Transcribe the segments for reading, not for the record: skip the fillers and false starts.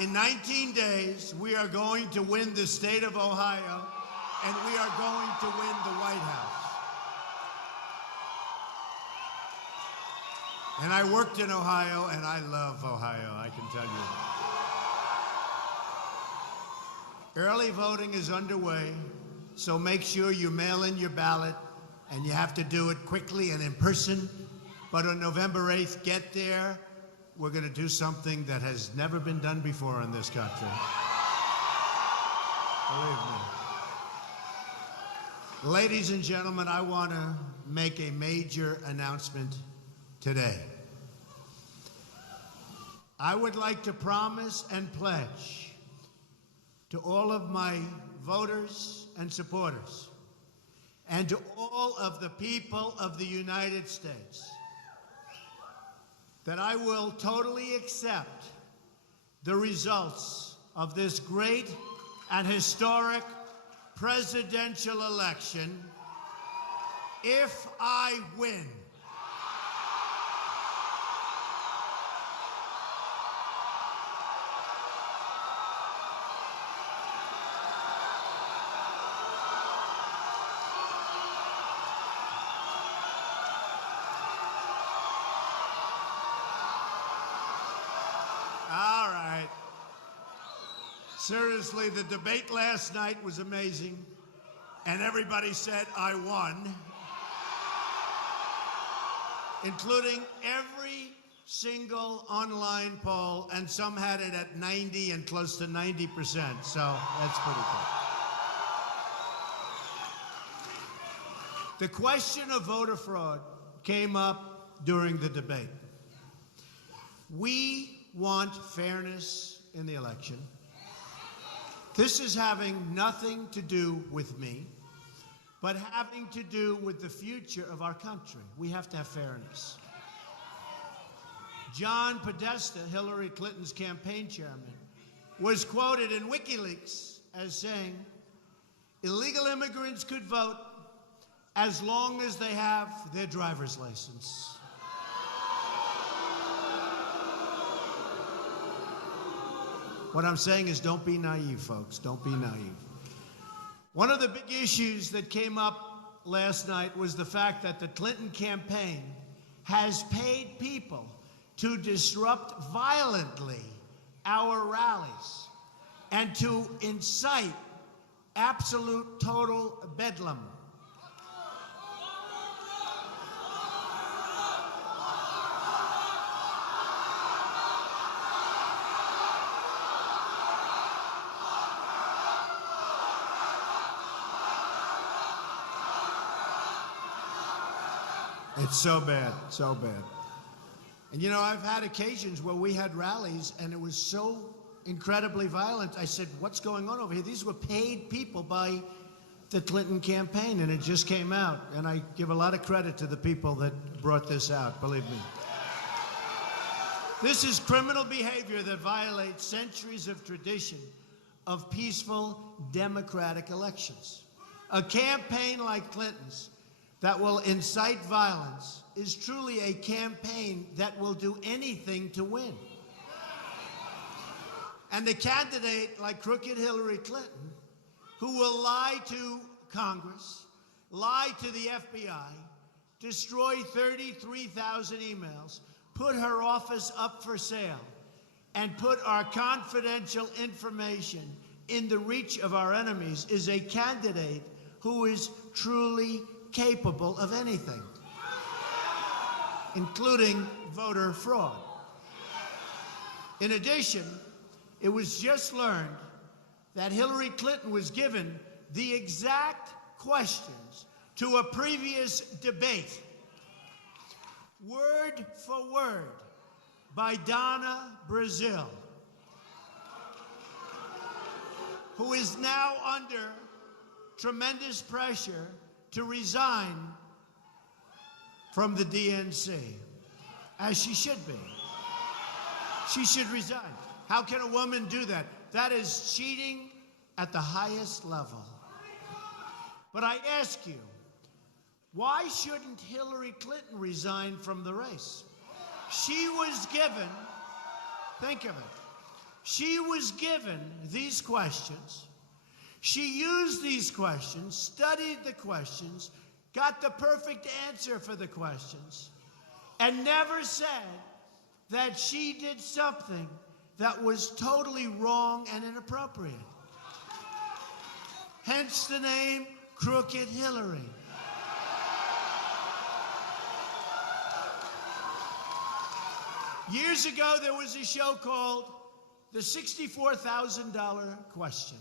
In 19 days, we are going to win the state of Ohio, and we are going to win the White House. And I worked in Ohio, and I love Ohio, I can tell you. Early voting is underway, so make sure you mail in your ballot, and you have to do it quickly and in person. But on November 8th, get there. We're going to do something that has never been done before in this country. Believe me. Ladies and gentlemen, I want to make a major announcement today. I would like to promise and pledge to all of my voters and supporters and to all of the people of the United States that I will totally accept the results of this great and historic presidential election if I win. All right. Seriously, the debate last night was amazing, and everybody said I won, including every single online poll, and some had it at 90 and close to 90%, so that's pretty good. The question of voter fraud came up during the debate. We want fairness in the election. This is having nothing to do with me, but having to do with the future of our country. We have to have fairness. John Podesta, Hillary Clinton's campaign chairman, was quoted in WikiLeaks as saying, illegal immigrants could vote as long as they have their driver's license. What I'm saying is don't be naive, folks. Don't be naive. One of the big issues that came up last night was the fact that the Clinton campaign has paid people to disrupt violently our rallies and to incite absolute total bedlam. It's so bad, so bad. And you know, I've had occasions where we had rallies and it was so incredibly violent. I said, what's going on over here? These were paid people by the Clinton campaign, and it just came out. And I give a lot of credit to the people that brought this out, believe me. This is criminal behavior that violates centuries of tradition of peaceful democratic elections. A campaign like Clinton's that will incite violence is truly a campaign that will do anything to win. And a candidate like crooked Hillary Clinton, who will lie to Congress, lie to the FBI, destroy 33,000 emails, put her office up for sale, and put our confidential information in the reach of our enemies, is a candidate who is truly capable of anything, including voter fraud. In addition, it was just learned that Hillary Clinton was given the exact questions to a previous debate, word for word, by Donna Brazile, who is now under tremendous pressure to resign from the DNC, as she should be. She should resign. How can a woman do that? That is cheating at the highest level. But I ask you, why shouldn't Hillary Clinton resign from the race? She was given, think of it, She was given these questions. She used these questions, studied the questions, got the perfect answer for the questions, and never said that she did something that was totally wrong and inappropriate. Hence the name Crooked Hillary. Years ago, there was a show called The $64,000 Question.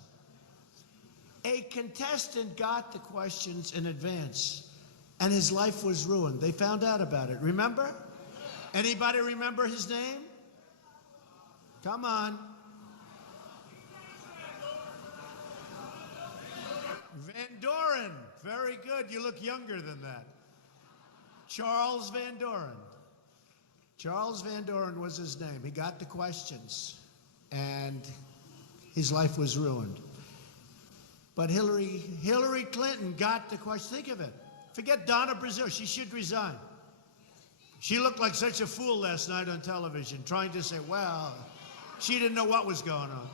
A contestant got the questions in advance, and his life was ruined. They found out about it. Remember? Anybody remember his name? Come on. Van Doren. Very good. You look younger than that. Charles Van Doren. Charles Van Doren was his name. He got the questions, and his life was ruined. But Hillary Clinton got the question. Think of it. Forget Donna Brazile. She should resign. She looked like such a fool last night on television, trying to say, well, she didn't know what was going on.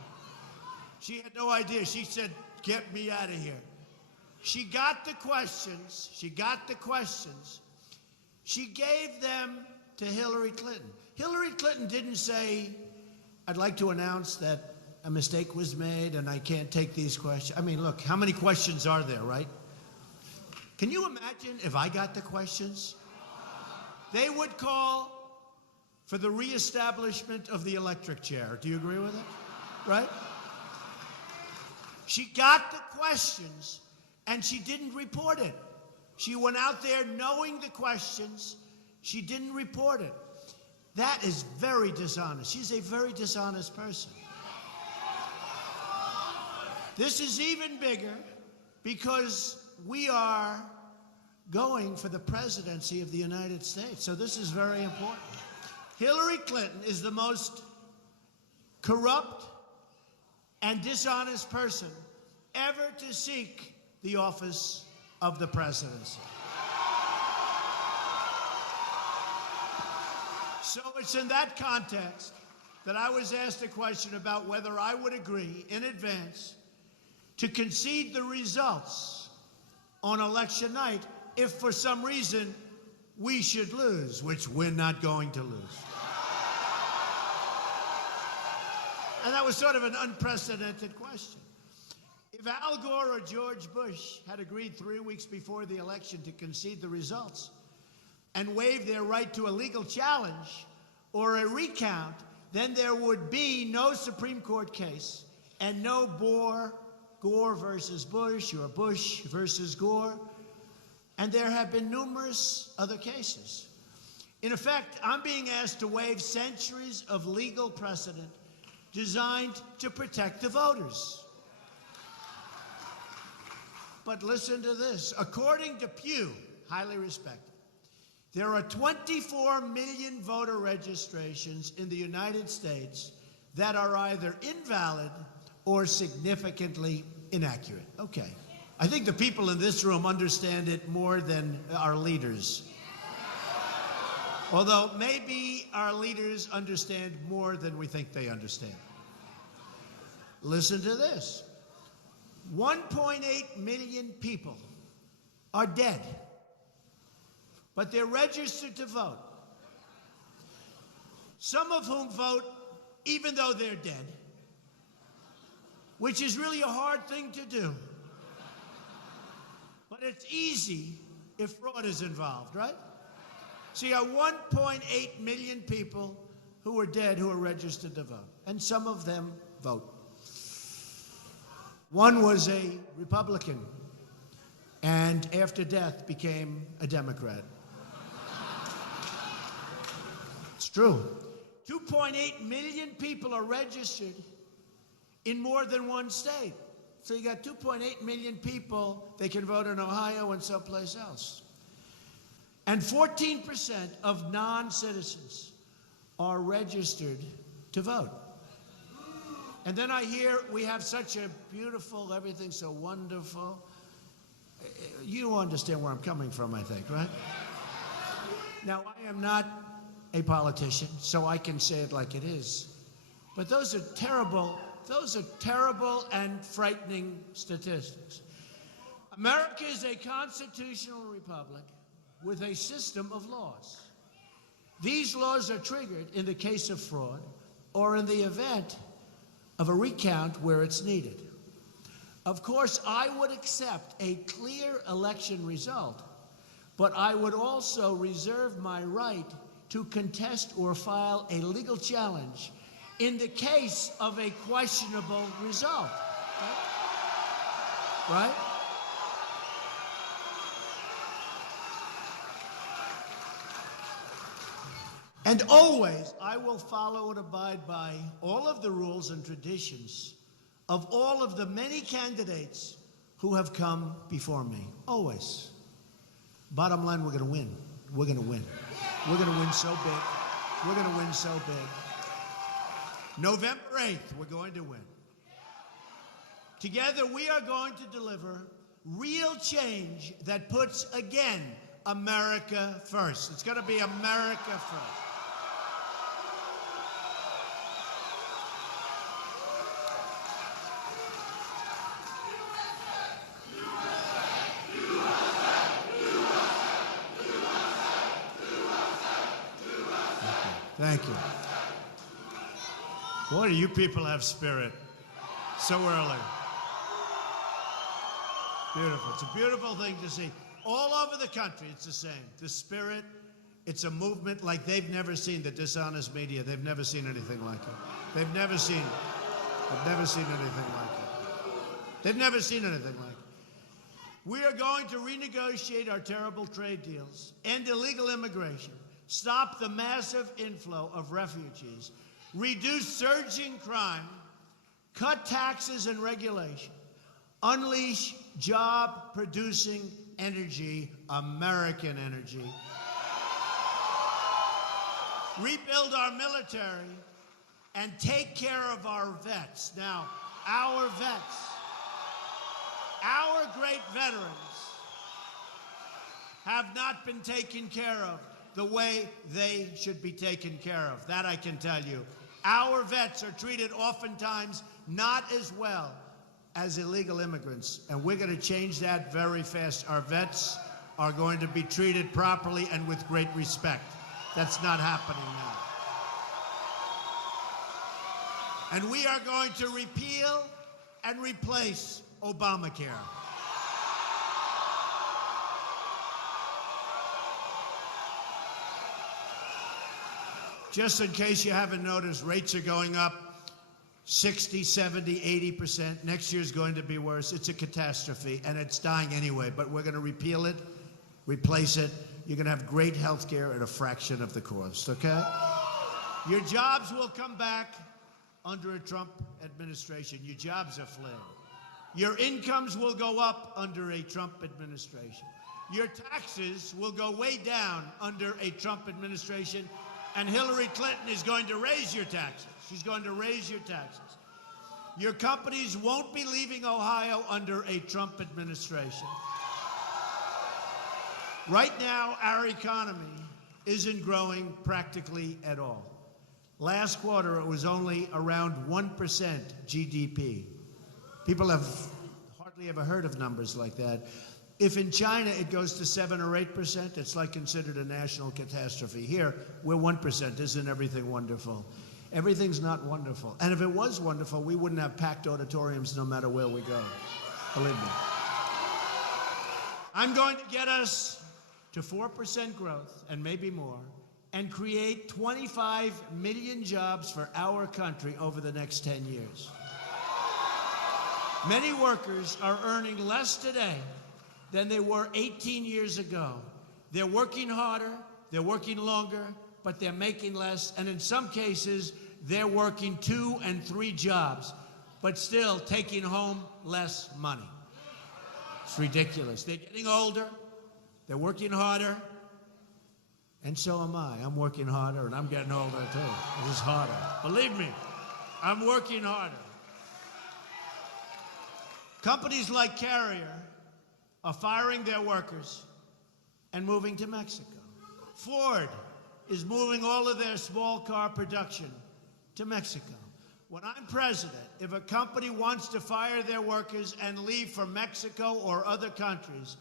She had no idea. She said, get me out of here. She got the questions. She got the questions. She gave them to Hillary Clinton. Hillary Clinton didn't say, I'd like to announce that a mistake was made and I can't take these questions. I mean, look, how many questions are there, right? Can you imagine if I got the questions? They would call for the reestablishment of the electric chair. Do you agree with it? Right? She got the questions and she didn't report it. She went out there knowing the questions. She didn't report it. That is very dishonest. She's a very dishonest person. This is even bigger because we are going for the presidency of the United States. So this is very important. Hillary Clinton is the most corrupt and dishonest person ever to seek the office of the presidency. So it's in that context that I was asked a question about whether I would agree in advance to concede the results on election night if for some reason we should lose, which we're not going to lose. And that was sort of an unprecedented question. If Al Gore or George Bush had agreed 3 weeks before the election to concede the results and waive their right to a legal challenge or a recount, then there would be no Supreme Court case and no Gore versus Bush or Bush versus Gore. And there have been numerous other cases. In effect, I'm being asked to waive centuries of legal precedent designed to protect the voters. But listen to this. According to Pew, highly respected, there are 24 million voter registrations in the United States that are either invalid or significantly inaccurate. Okay. I think the people in this room understand it more than our leaders. Although maybe our leaders understand more than we think they understand. Listen to this. 1.8 million people are dead, but they're registered to vote. Some of whom vote even though they're dead, which is really a hard thing to do. But it's easy if fraud is involved, right? So you got 1.8 million people who are dead who are registered to vote, and some of them vote. One was a Republican, and after death became a Democrat. It's true. 2.8 million people are registered in more than one state. So you got 2.8 million people, they can vote in Ohio and someplace else. And 14% of non-citizens are registered to vote. And then I hear we have such a beautiful, everything's so wonderful. You understand where I'm coming from, I think, right? Now, I am not a politician, so I can say it like it is. But those are terrible and frightening statistics. America is a constitutional republic with a system of laws. These laws are triggered in the case of fraud or in the event of a recount where it's needed. Of course, I would accept a clear election result, but I would also reserve my right to contest or file a legal challenge in the case of a questionable result. Right? And always, I will follow and abide by all of the rules and traditions of all of the many candidates who have come before me. Always. Bottom line, we're going to win. We're going to win. We're going to win so big. We're going to win so big. November 8th, we're going to win. Together, we are going to deliver real change that puts, again, America first. It's going to be America first. Thank you. Boy, do you people have spirit. So early. Beautiful. It's a beautiful thing to see. All over the country, it's the same. The spirit, it's a movement like they've never seen. The dishonest media, they've never seen anything like it. They've never seen it. They've never seen anything like it. They've never seen anything like it. We are going to renegotiate our terrible trade deals, end illegal immigration, stop the massive inflow of refugees, reduce surging crime, cut taxes and regulation, unleash job-producing energy, American energy, rebuild our military, and take care of our vets. Now, our vets, our great veterans, have not been taken care of the way they should be taken care of. That I can tell you. Our vets are treated oftentimes not as well as illegal immigrants, and we're going to change that very fast. Our vets are going to be treated properly and with great respect. That's not happening now. And we are going to repeal and replace Obamacare. Just in case you haven't noticed, rates are going up 60, 70, 80%. Next year's going to be worse. It's a catastrophe, and it's dying anyway, but we're going to repeal it, replace it. You're going to have great health care at a fraction of the cost, okay? Your jobs will come back under a Trump administration. Your jobs are fled. Your incomes will go up under a Trump administration. Your taxes will go way down under a Trump administration. And Hillary Clinton is going to raise your taxes. She's going to raise your taxes. Your companies won't be leaving Ohio under a Trump administration. Right now, our economy isn't growing practically at all. Last quarter, it was only around 1% GDP. People have hardly ever heard of numbers like that. If in China it goes to 7 or 8%, it's like considered a national catastrophe. Here, we're 1%. Isn't everything wonderful? Everything's not wonderful. And if it was wonderful, we wouldn't have packed auditoriums no matter where we go. Believe me. I'm going to get us to 4% growth, and maybe more, and create 25 million jobs for our country over the next 10 years. Many workers are earning less today than they were 18 years ago. They're working harder, they're working longer, but they're making less, and in some cases, they're working 2 and 3 jobs, but still taking home less money. It's ridiculous. They're getting older, they're working harder, and so am I. I'm working harder, and I'm getting older, too. This is harder. Believe me, I'm working harder. Companies like Carrier are firing their workers and moving to Mexico. Ford is moving all of their small car production to Mexico. When I'm president, if a company wants to fire their workers and leave for Mexico or other countries,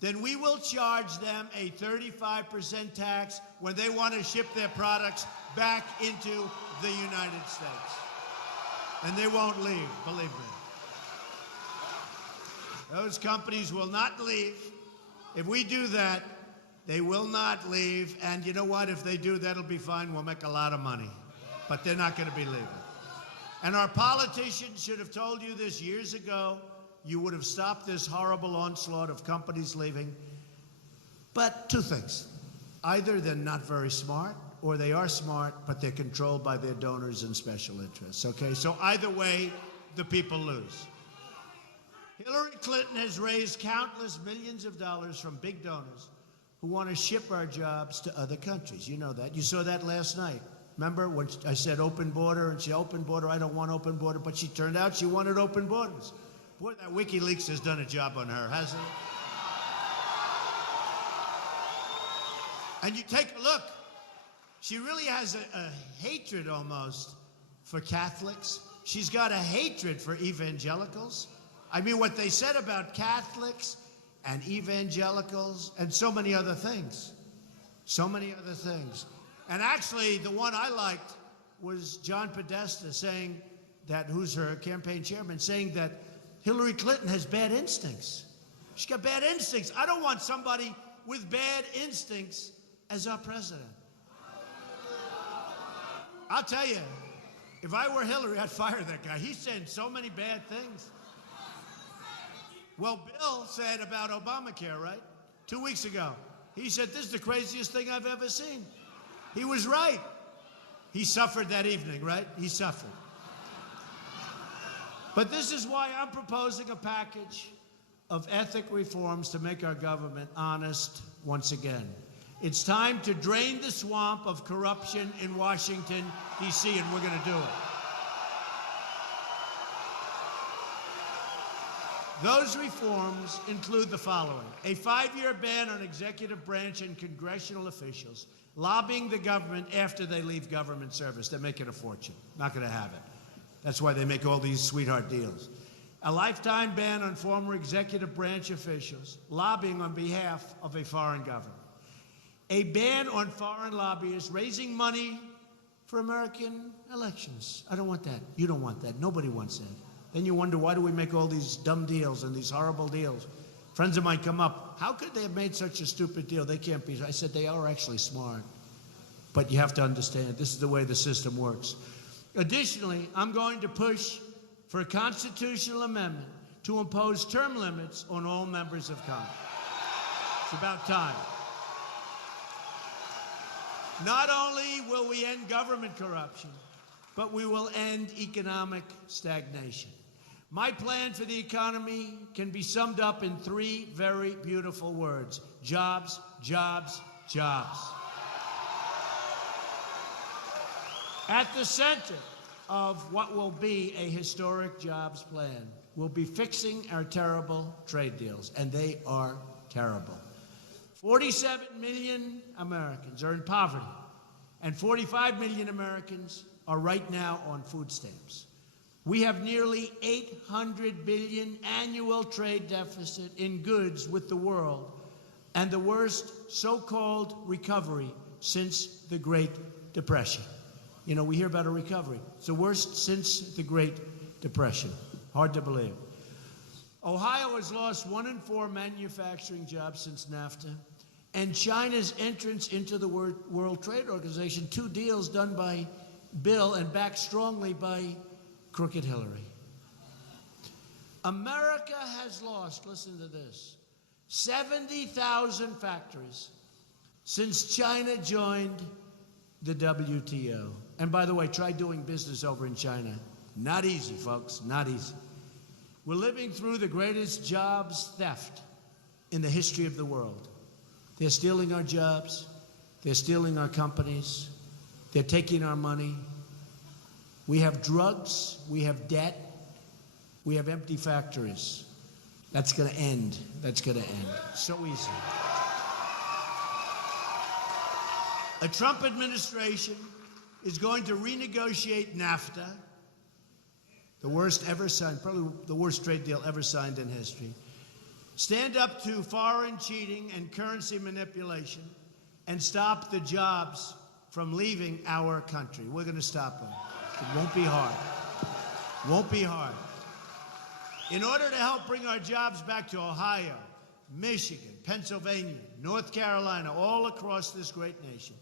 then we will charge them a 35% tax when they want to ship their products back into the United States. And they won't leave, believe me. Those companies will not leave. If we do that, they will not leave. And you know what? If they do, that'll be fine. We'll make a lot of money. But they're not going to be leaving. And our politicians should have told you this years ago. You would have stopped this horrible onslaught of companies leaving. But two things. Either they're not very smart, or they are smart, but they're controlled by their donors and special interests, okay? So either way, the people lose. Hillary Clinton has raised countless millions of dollars from big donors who want to ship our jobs to other countries. You know that. You saw that last night. Remember when I said open border, and she open border, I don't want open border, but she turned out she wanted open borders. Boy, that WikiLeaks has done a job on her, hasn't it? And you take a look. She really has a hatred almost for Catholics. She's got a hatred for evangelicals. I mean, what they said about Catholics and evangelicals and so many other things. So many other things. And actually, the one I liked was John Podesta saying that, who's her campaign chairman, saying that Hillary Clinton has bad instincts. She's got bad instincts. I don't want somebody with bad instincts as our president. I'll tell you, if I were Hillary, I'd fire that guy. He's saying so many bad things. Well, Bill said about Obamacare, right? 2 weeks ago. He said, this is the craziest thing I've ever seen. He was right. He suffered that evening, right? He suffered. But this is why I'm proposing a package of ethic reforms to make our government honest once again. It's time to drain the swamp of corruption in Washington, D.C., and we're going to do it. Those reforms include the following: a 5-year ban on executive branch and congressional officials lobbying the government after they leave government service. They're making a fortune. Not going to have it. That's why they make all these sweetheart deals. A lifetime ban on former executive branch officials lobbying on behalf of a foreign government. A ban on foreign lobbyists raising money for American elections. I don't want that. You don't want that. Nobody wants that. Then you wonder, why do we make all these dumb deals and these horrible deals? Friends of mine come up, how could they have made such a stupid deal? They can't be. I said, they are actually smart. But you have to understand, this is the way the system works. Additionally, I'm going to push for a constitutional amendment to impose term limits on all members of Congress. It's about time. Not only will we end government corruption, but we will end economic stagnation. My plan for the economy can be summed up in 3 very beautiful words: jobs, jobs, jobs. At the center of what will be a historic jobs plan will be fixing our terrible trade deals, and they are terrible. 47 million Americans are in poverty, and 45 million Americans are right now on food stamps. We have nearly $800 billion annual trade deficit in goods with the world, and the worst so-called recovery since the Great Depression. You know, we hear about a recovery. It's the worst since the Great Depression. Hard to believe. Ohio has lost 1 in 4 manufacturing jobs since NAFTA, and China's entrance into the World Trade Organization, 2 deals done by Bill and backed strongly by crooked Hillary. America has lost, listen to this, 70,000 factories since China joined the WTO. And by the way, try doing business over in China. Not easy, folks, not easy. We're living through the greatest jobs theft in the history of the world. They're stealing our jobs. They're stealing our companies. They're taking our money. We have drugs. We have debt. We have empty factories. That's going to end. That's going to end. So easy. A Trump administration is going to renegotiate NAFTA The worst ever signed, probably the worst trade deal ever signed in history. Stand up to foreign cheating and currency manipulation and stop the jobs from leaving our country. We're going to stop them. It won't be hard. Won't be hard. In order to help bring our jobs back to Ohio, Michigan, Pennsylvania, North Carolina, all across this great nation,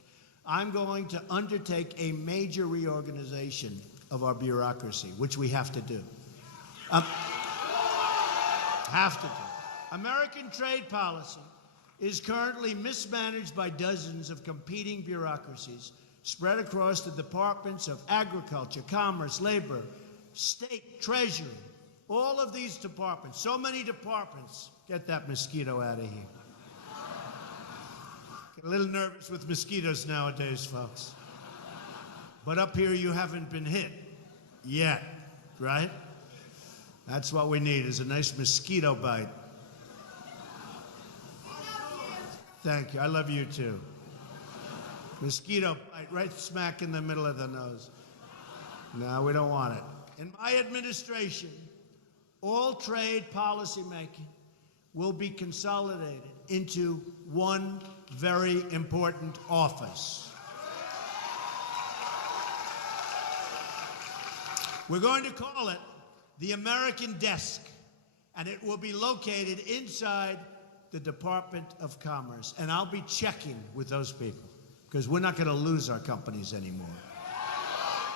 I'm going to undertake a major reorganization of our bureaucracy, which we have to do. Have to do. American trade policy is currently mismanaged by dozens of competing bureaucracies spread across the departments of agriculture, commerce, labor, state, treasury, all of these departments, so many departments. Get that mosquito out of here. Get a little nervous with mosquitoes nowadays, folks. But up here you haven't been hit yet, right? That's what we need, is a nice mosquito bite. Thank you. I love you too. Mosquito bite right smack in the middle of the nose. No, we don't want it. In my administration, all trade policy making will be consolidated into one very important office. We're going to call it the American Desk, and it will be located inside the Department of Commerce. And I'll be checking with those people, because we're not going to lose our companies anymore.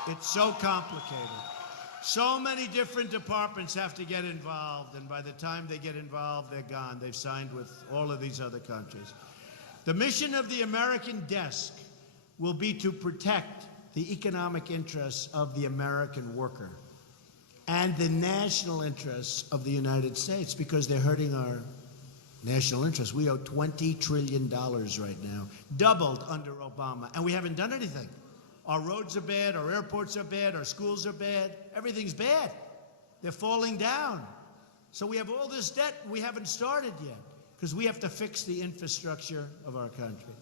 It's so complicated. So many different departments have to get involved, and by the time they get involved, they're gone. They've signed with all of these other countries. The mission of the American Desk will be to protect the economic interests of the American worker and the national interests of the United States, because they're hurting our national interests. We owe $20 trillion right now, doubled under Obama, and we haven't done anything. Our roads are bad, our airports are bad, our schools are bad, everything's bad. They're falling down. So we have all this debt we haven't started yet, because we have to fix the infrastructure of our country.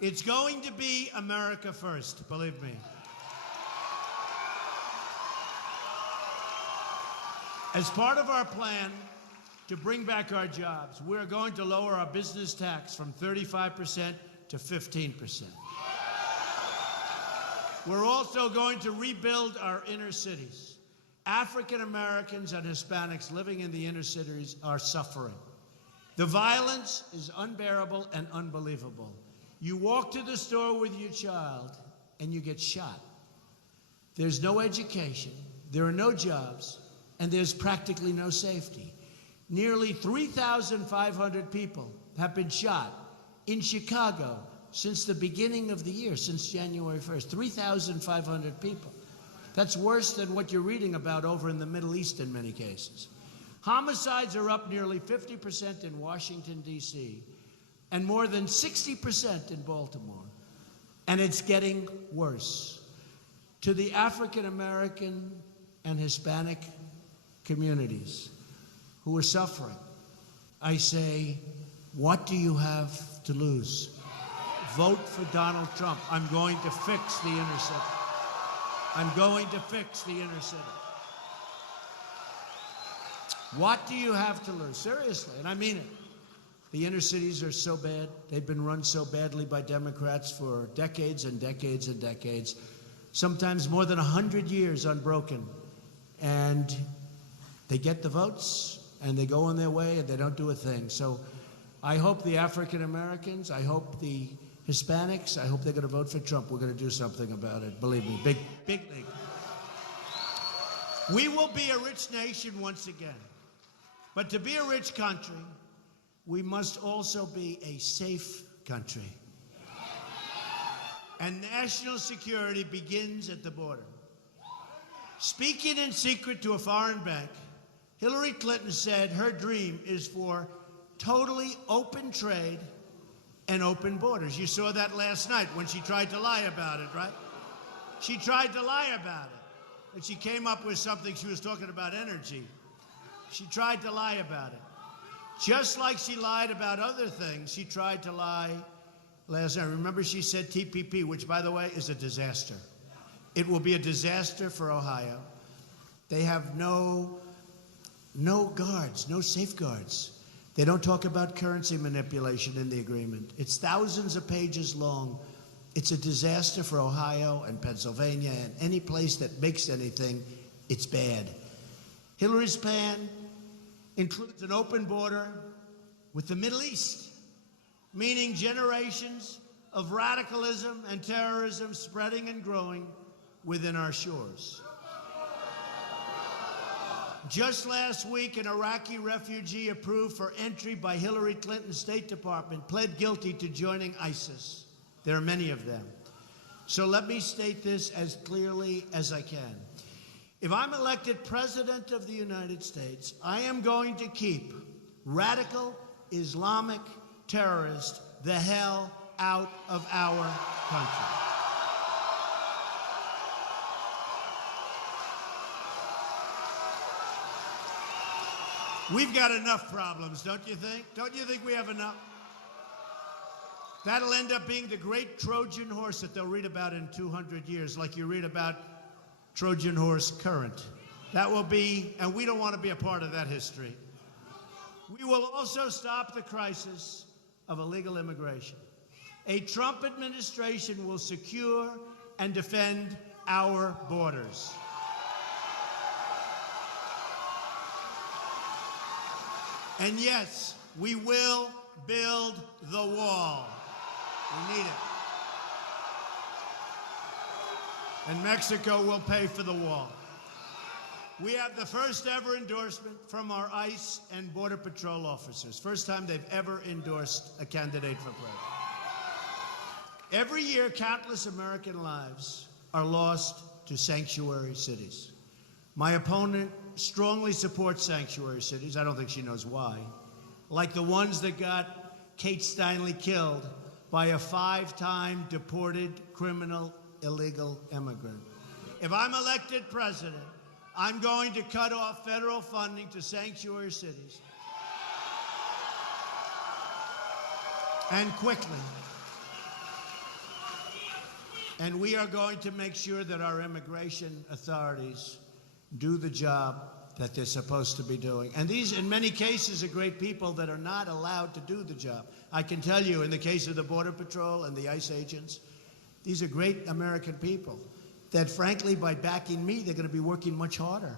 It's going to be America first, believe me. As part of our plan to bring back our jobs, we're going to lower our business tax from 35% to 15%. We're also going to rebuild our inner cities. African Americans and Hispanics living in the inner cities are suffering. The violence is unbearable and unbelievable. You walk to the store with your child and you get shot. There's no education, there are no jobs, and there's practically no safety. Nearly 3,500 people have been shot in Chicago since the beginning of the year, since January 1st, 3,500 people. That's worse than what you're reading about over in the Middle East in many cases. Homicides are up nearly 50% in Washington, D.C., and more than 60% in Baltimore. And it's getting worse. To the African American and Hispanic communities who are suffering, I say, what do you have to lose? Vote for Donald Trump. I'm going to fix the inner city. I'm going to fix the inner city. What do you have to lose? Seriously, and I mean it. The inner cities are so bad. They've been run so badly by Democrats for decades and decades and decades, sometimes more than 100 years unbroken. And they get the votes, and they go on their way, and they don't do a thing. So I hope the African Americans, I hope the Hispanics, I hope they're going to vote for Trump. We're going to do something about it. Believe me, big league. We will be a rich nation once again. But to be a rich country, we must also be a safe country. And national security begins at the border. Speaking in secret to a foreign bank, Hillary Clinton said her dream is for totally open trade and open borders. You saw that last night when she tried to lie about it, right? She tried to lie about it. And she came up with something. She was talking about energy. She tried to lie about it. Just like she lied about other things, she tried to lie last night. Remember, she said TPP, which, by the way, is a disaster. It will be a disaster for Ohio. They have no guards, no safeguards. They don't talk about currency manipulation in the agreement. It's thousands of pages long. It's a disaster for Ohio and Pennsylvania and any place that makes anything. It's bad. Hillary's plan includes an open border with the Middle East, meaning generations of radicalism and terrorism spreading and growing within our shores. Just last week, an Iraqi refugee approved for entry by Hillary Clinton's State Department pled guilty to joining ISIS. There are many of them. So let me state this as clearly as I can. If I'm elected President of the United States, I am going to keep radical Islamic terrorists the hell out of our country. We've got enough problems, don't you think? Don't you think we have enough? That'll end up being the great Trojan horse that they'll read about in 200 years, like you read about Trojan horse current. That will be, and we don't want to be a part of that history. We will also stop the crisis of illegal immigration. A Trump administration will secure and defend our borders. And yes, we will build the wall. We need it. And Mexico will pay for the wall. We have the first ever endorsement from our ICE and Border Patrol officers. First time they've ever endorsed a candidate for president. Every year, countless American lives are lost to sanctuary cities. My opponent strongly supports sanctuary cities. I don't think she knows why. Like the ones that got Kate Steinle killed by a 5-time deported criminal illegal immigrant. If I'm elected president, I'm going to cut off federal funding to sanctuary cities. And quickly. And we are going to make sure that our immigration authorities do the job that they're supposed to be doing. And these, in many cases, are great people that are not allowed to do the job. I can tell you, in the case of the Border Patrol and the ICE agents, these are great American people that, frankly, by backing me, they're going to be working much harder.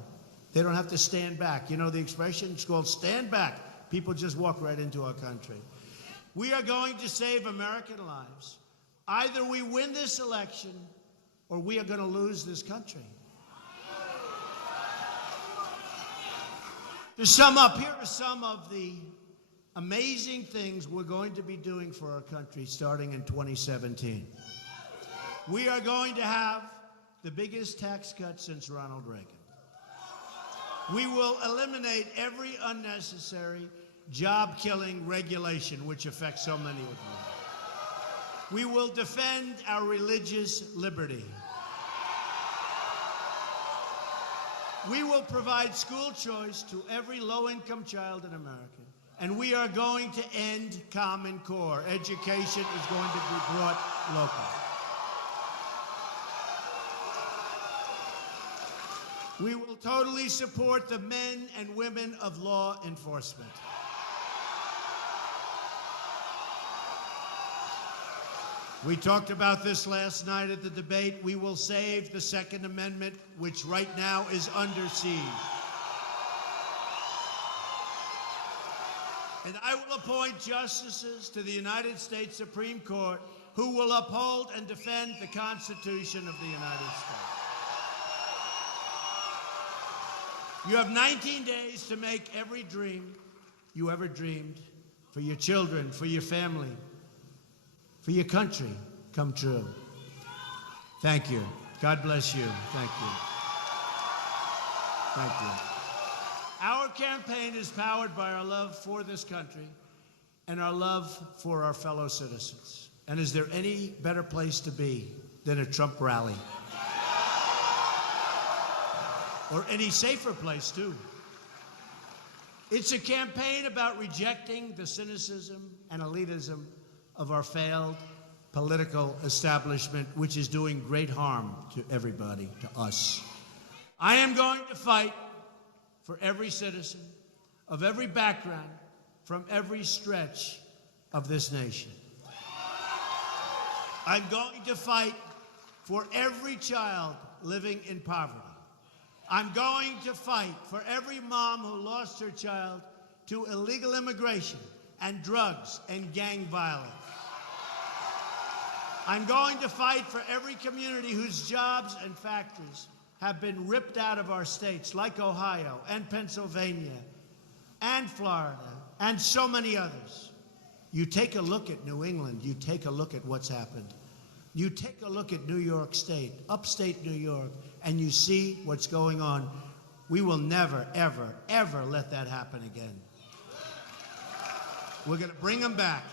They don't have to stand back. You know the expression? It's called stand back. People just walk right into our country. We are going to save American lives. Either we win this election or we are going to lose this country. To sum up, here are some of the amazing things we're going to be doing for our country starting in 2017. We are going to have the biggest tax cut since Ronald Reagan. We will eliminate every unnecessary job-killing regulation which affects so many of you. We will defend our religious liberty. We will provide school choice to every low-income child in America. And we are going to end Common Core. Education is going to be brought local. We will totally support the men and women of law enforcement. We talked about this last night at the debate. We will save the Second Amendment, which right now is under siege. And I will appoint justices to the United States Supreme Court who will uphold and defend the Constitution of the United States. You have 19 days to make every dream you ever dreamed for your children, for your family, for your country come true. Thank you. God bless you. Thank you. Thank you. Our campaign is powered by our love for this country and our love for our fellow citizens. And is there any better place to be than a Trump rally? Or any safer place, too. It's a campaign about rejecting the cynicism and elitism of our failed political establishment, which is doing great harm to everybody, to us. I am going to fight for every citizen of every background from every stretch of this nation. I'm going to fight for every child living in poverty. I'm going to fight for every mom who lost her child to illegal immigration and drugs and gang violence. I'm going to fight for every community whose jobs and factories have been ripped out of our states, like Ohio and Pennsylvania and Florida and so many others. You take a look at New England, you take a look at what's happened. You take a look at New York State, upstate New York, and you see what's going on. We will never, ever, ever let that happen again. We're going to bring them back.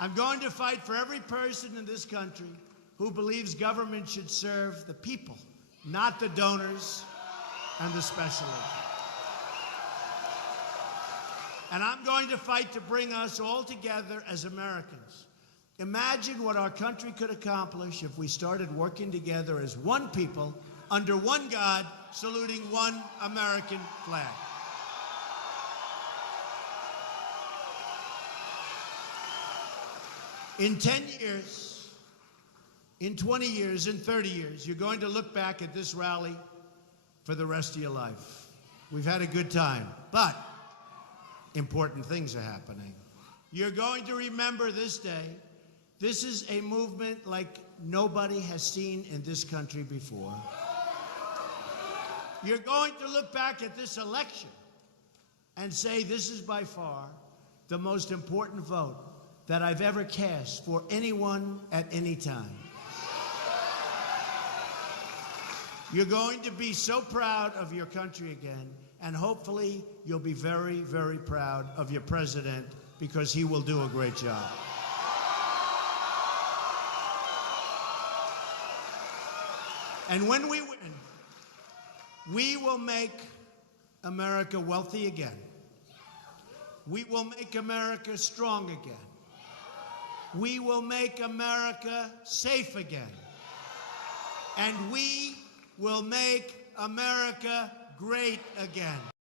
I'm going to fight for every person in this country who believes government should serve the people, not the donors and the special agents. And I'm going to fight to bring us all together as Americans. Imagine what our country could accomplish if we started working together as one people, under one God, saluting one American flag. In 10 years, in 20 years, in 30 years, you're going to look back at this rally for the rest of your life. We've had a good time, but important things are happening. You're going to remember this day. This is a movement like nobody has seen in this country before. You're going to look back at this election and say, this is by far the most important vote that I've ever cast for anyone at any time. You're going to be so proud of your country again, and hopefully you'll be very, very proud of your president, because he will do a great job. And when we win, we will make America wealthy again. We will make America strong again. We will make America safe again. And we will make America great again.